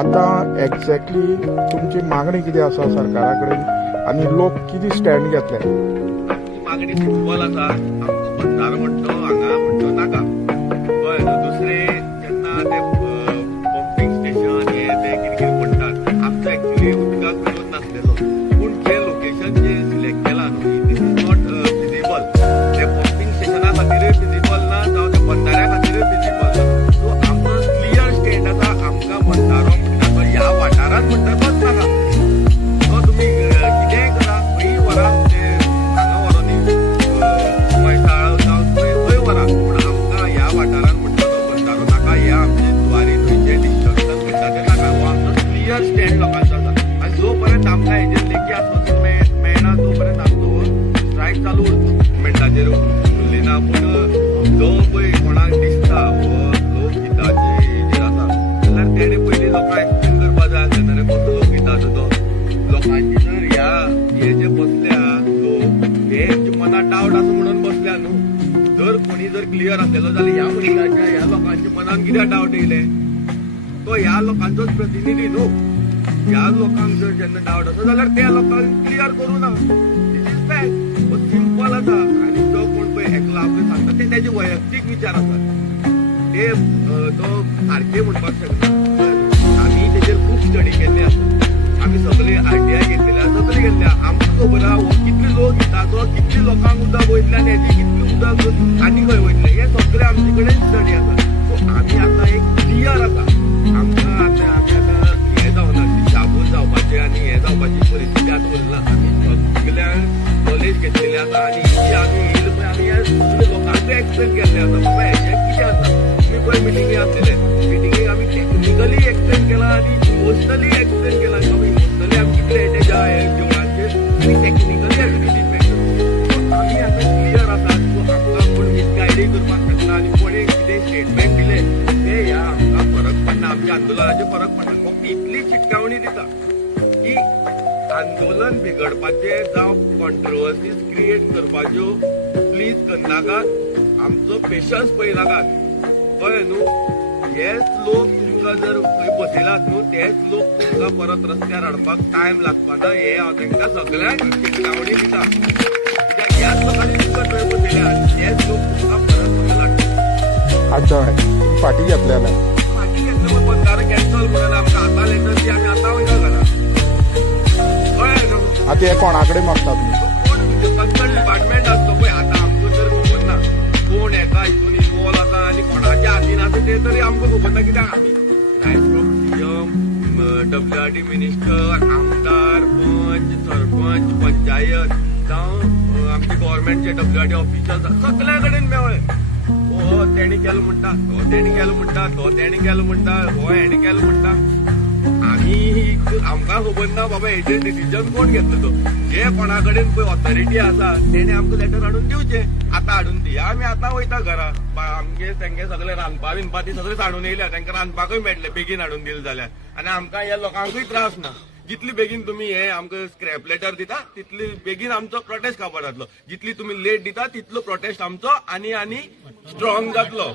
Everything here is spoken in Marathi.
आता एक्झॅक्टली तुमची मागणी किती आसा सरकारा कडेन आणि लोक किती स्टँड घेतले? मागणी सिंपल आसा. आमचो बंधारो म्हणतो हांगा म्हणतो नाका. कळ्ळें? दुसरे जेन्ना ते पंपिंग स्टेशन हे ते कितें कितें म्हणटात, आमचो एक्चुअली उदकाक विरोध नासलेलो. पूण जे लोकेशन जे सिलेक्ट केला न्हू, दीस इज नॉट फिजिबल. ते पंपिंग स्टेशना खातीर फिजिबल ना, जावं ते बंधाऱ्या खातीर फिजिबल ना. सो आमचो क्लियर स्टेट आसा. आमकां बंधारो म्हणटा तो ह्या वाठारांत म्हणटा तोच नाका. तो तुमी कितेंय करा, खंयी व्हरा, ते हांगा व्हरोन म्हैसाळ जावं खंय व्हरा, पूण आमकां ह्या वाठारांत म्हणटा तो बंधारो नाका. हे आमचे जुवारी थंयचे डिस्ट्रक्शन म्हणटा ते नाका. हो आमचो क्लियर स्टँड लोकांचो आसा. आनी जो पर्यंत आमकां हेजेर लेखी आस्वासन मेळना तो पर्यंत आमचो स्ट्रायक चालू उरतलो. मिनटाचेर उरलिना. पूण जो पळय कोणाक दिसता हो लोकहिताचे हेजेर आसा जाल्यार तेणे पयलीं लोकांक एक्सप्लेन करपा जाय आसलें रे कसो लोकहिताचो तो. लोकांची जर हे जे बसल्या लोक हे मनात डावट आसा म्हणून बसल्या न्हू. जर कोणी जर क्लियर आसलेलो जाल्यार ह्या मनशाच्या ह्या लोकांच्या मनान कित्याक डावट येयले? तो ह्या लोकांचोच प्रतिनिधी न्हू. ह्या लोकांक जर जेन्ना डावट आसा जाल्यार त्या लोकांक क्लियर करूं ना. This is fact. तो सिंपल आसा. आनी जो कोण पळय एकलो आपले सांगता ते तेजे वैयक्तीक विचार आसात. ते तो सारखे म्हणपाक शकना. आमी तेजेर खूब स्टडी केल्ली आसा. आमी सगळे RTI घेतलेले सगळे गेल्ले. आमकां खबर आहा हो कितले लोक हिताचो, कितले लोकांक उदक वयतले आनी हेजे कितले उदक आनी खंय वयतले हे सगळे आमचे कडेन स्टडी आसा. सो आमी आतां एक क्लियर आसा. आमकां आमी आतां हें जावना शाबूत जावपाचें आनी हें जावपाची परिस्थिती आतां उरना. आमी सगळ्यांक नॉलेज घेतलेली आसा आनी जी आमी येयले पळय आमी हे सगळे लोकांक एक्सप्लेन केल्ले आसा. बाबा हेजें कितें आसा. तुमी पळय मिटिंगे आसलेले, मिटिंगेक आमी टेक्निकली एक्सप्लेन केला आनी इमोशनली एक्सप्लेन केला. इमोशनली आमी कितले हेच्या जेवणाचेर आनी टेक्निकली आमी डिपेंड. आमी आतां क्लियर आसा. सो आमकां कोण मिसगायडूय करपाक शकना आनी कोणें कितें स्टेटमेंट दिले ते ह्या आमकां फरक पडना. आमच्या आंदोलनाचेर फरक पडना. फक्त इतली शिटकावणी दिता की आंदोलन बिगडपाचे जावं कॉन्ट्रोवर्सीज क्रिएट करपाच्यो प्लीज करनाकात. आमचो पेशन्स पळयनाकात. कळ्ळें न्हू. हेच लोक तुमकां जर खंय बसयलात न्हू तेच लोक तुमकां परत रस्त्यार हाडपाक टायम लागपाना. हे हांव तांकां सगळ्यांक शिटकावणी दिता. कित्याक ह्याच लोकांनी तुमकां थंय बसयल्या तेच लोक तुमकां परत फटल हाडटा. आता फाटी घेतले जाल्यार फाटी घेतले मग बंधारो कॅन्सल म्हणून आमकां आतां लेटर दी आमी आतां वयता घरा. कळ्ळें न्हू. आता हे कोणा कडेन मागतात न्ही? कोण कन्सर्न डिपार्टमेंट आसतो पळय. आतां आमकां जर खबर ना कोण हेका हितून इन्वॉल्व आसा आनी कोणाच्या हातीन आसा ते तरी आमकां खबर ना. कित्याक आमी रायफ्रॉम CM, WRD मिनिस्टर, आमदार, पंच, सरपंच, पंचायत जावं आमचे गव्हर्मेंटचे WRD ऑफिशल्स सगळ्या कडेन मेवळे. हो तेणी केलो म्हणटा, तो तेणी केलो म्हणटा, तो तेणी केलो म्हणटा, हो हेणी केलो म्हणटा. आमकां खबर ना बाबा हेचेर डिसिजन कोण घेतलो. जे कोणा कडेन पळय ऑथॉरिटी आसा तेणे आमकां लेटर हाडून दिवचें. आतां हाडून दी. आमी आतां वयता घरा. आमगे तेंगे सगळे रांदपा बिनपा ती सगळे हाडून येयल्या. तांकां रांदपाकूय मेळटलें बेगीन हाडून दिलें जाल्यार. आनी आमकां ह्या लोकांकूय त्रास ना. जितली बेगीन तुमी हे आमकां स्क्रॅप लेटर दिता तितली बेगीन आमचो प्रोटेस्ट काबार जातलो. जितली तुमी लेट दिता तितलो प्रोटेस्ट आमचो आनी स्ट्रॉंग जातलो.